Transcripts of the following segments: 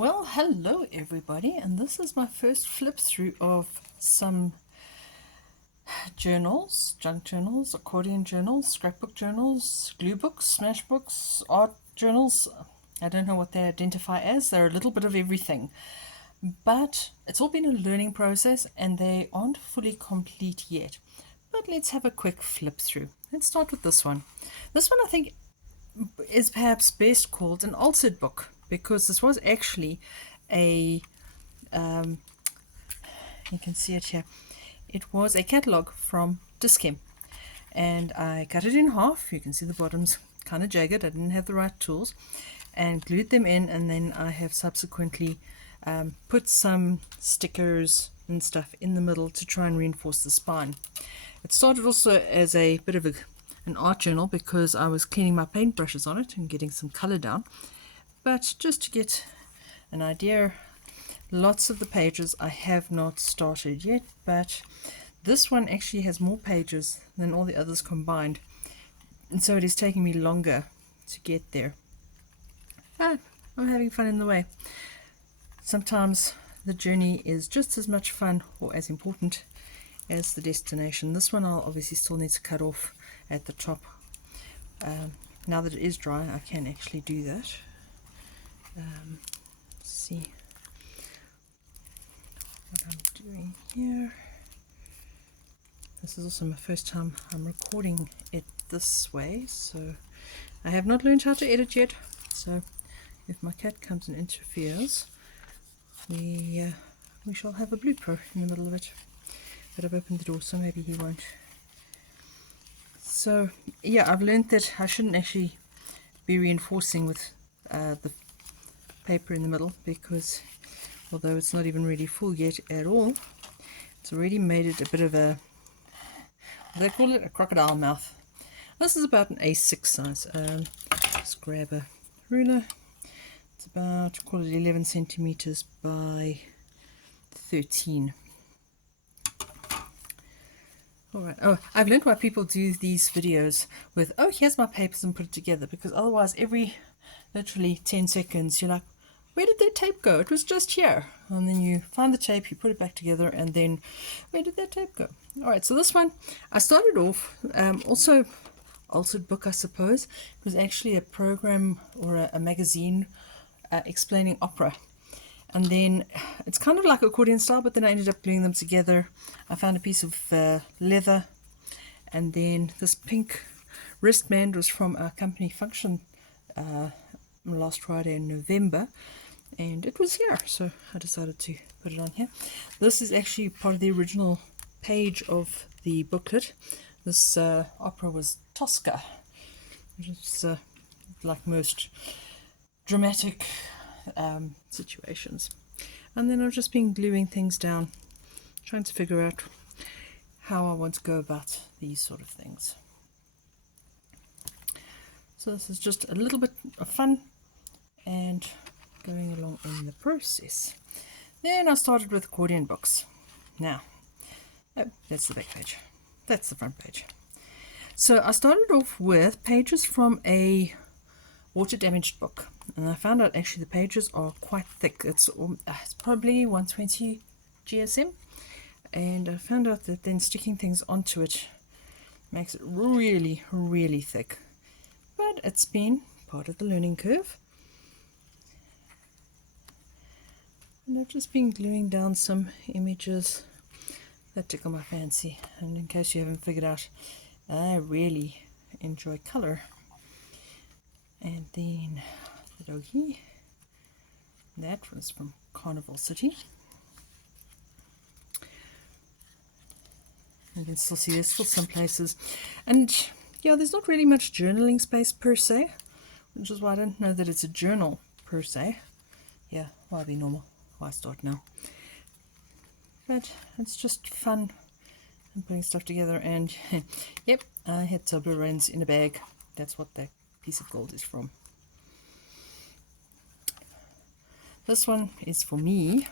Well, hello everybody, and this is my first flip through of some journals, junk journals, accordion journals, scrapbook journals, glue books, smash books, art journals. I don't know what they identify as. They're a little bit of everything. But it's all been a learning process and they aren't fully complete yet. But let's have a quick flip through. Let's start with this one. This one I think is perhaps best called an altered book, because this was actually a you can see it here, it was a catalogue from Dischem, and I cut it in half. You can see the bottom's kind of jagged. I didn't have the right tools, and glued them in, and then I have subsequently put some stickers and stuff in the middle to try and reinforce the spine. It started also as a bit of an art journal because I was cleaning my paintbrushes on it and getting some color down. But just to get an idea, lots of the pages I have not started yet, but this one actually has more pages than all the others combined, and so it is taking me longer to get there. But I'm having fun in the way. Sometimes the journey is just as much fun or as important as the destination. This one I'll obviously still need to cut off at the top. Now that it is dry, I can actually do that. Let's see what I'm doing here. This is also my first time I'm recording it this way, so I have not learned how to edit yet. So if my cat comes and interferes, we shall have a blooper in the middle of it. But I've opened the door, so maybe he won't. So yeah, I've learned that I shouldn't actually be reinforcing with the paper in the middle, because although it's not even really full yet at all, it's already made it a bit of a, they call it a crocodile mouth. This is about an A6 size. Just grab a ruler. It's about, call it 11 centimeters by 13. Alright, oh, I've learned why people do these videos with, oh, here's my papers and put it together, because otherwise every literally 10 seconds you're like, where did that tape go? It was just here. And then you find the tape, you put it back together, and then where did that tape go? Alright, so this one, I started off, also altered book I suppose. It was actually a program or a magazine explaining opera. And then it's kind of like accordion style, but then I ended up gluing them together. I found a piece of leather, and then this pink wristband was from a company function last Friday in November, and it was here, so I decided to put it on here. This is actually part of the original page of the booklet. This opera was Tosca, which is like most dramatic situations. And then I've just been gluing things down, trying to figure out how I want to go about these sort of things. So this is just a little bit of fun and going along in the process. Then I started with accordion books. Now, oh, that's the back page. That's the front page. So I started off with pages from a water damaged book, and I found out actually the pages are quite thick. It's probably 120 GSM, and I found out that then sticking things onto it makes it really, really thick. But it's been part of the learning curve, and I've just been gluing down some images that tickle my fancy. And in case you haven't figured out, I really enjoy color. And then the doggy, that was from Carnival City. You can still see there's still some places, and yeah, there's not really much journaling space per se, which is why I don't know that it's a journal per se. Yeah, why be normal? Why start now? But it's just fun and putting stuff together. And yep, I had Toblerones in a bag. That's what that piece of gold is from. This one is for me,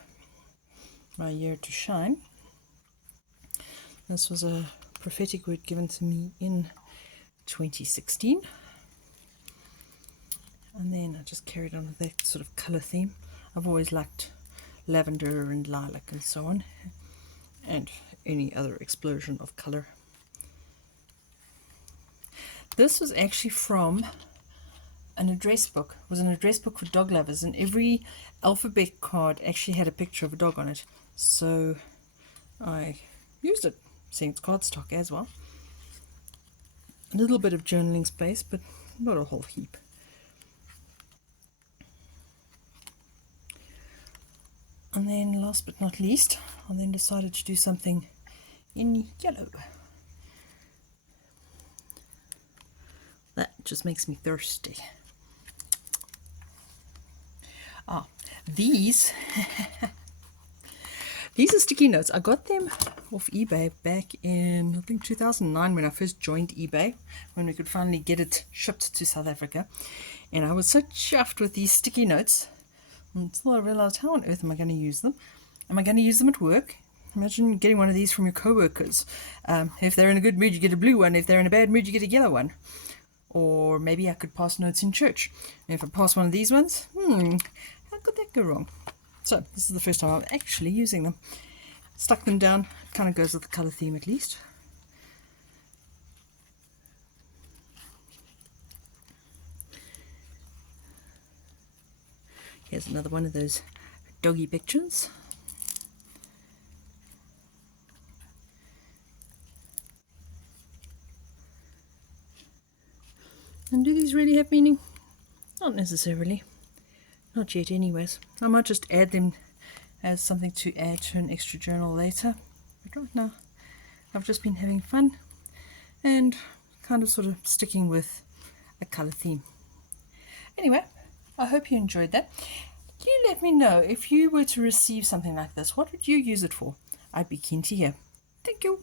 my year to shine. This was a prophetic word given to me in 2016, and then I just carried on with that sort of color theme. I've always liked lavender and lilac and so on, and any other explosion of colour. This was actually from an address book. It was an address book for dog lovers, and every alphabet card actually had a picture of a dog on it. So I used it, seeing it's cardstock as well. A little bit of journaling space, but not a whole heap. And then last but not least, I then decided to do something in yellow. That just makes me thirsty. These these are sticky notes. I got them off eBay back in, I think, 2009 when I first joined eBay, when we could finally get it shipped to South Africa. And I was so chuffed with these sticky notes until I realized, how on earth am I going to use them? Am I going to use them at work? Imagine getting one of these from your co-workers. If they're in a good mood, you get a blue one. If they're in a bad mood, you get a yellow one. Or maybe I could pass notes in church. And if I pass one of these ones, how could that go wrong? So this is the first time I'm actually using them. Stuck them down. Kind of goes with the colour theme at least. Here's another one of those doggy pictures. And do these really have meaning? Not necessarily. Not yet anyways. I might just add them as something to add to an extra journal later. But right now, I've just been having fun and kind of sort of sticking with a colour theme. Anyway, I hope you enjoyed that. Do let me know if you were to receive something like this. What would you use it for? I'd be keen to hear. Thank you.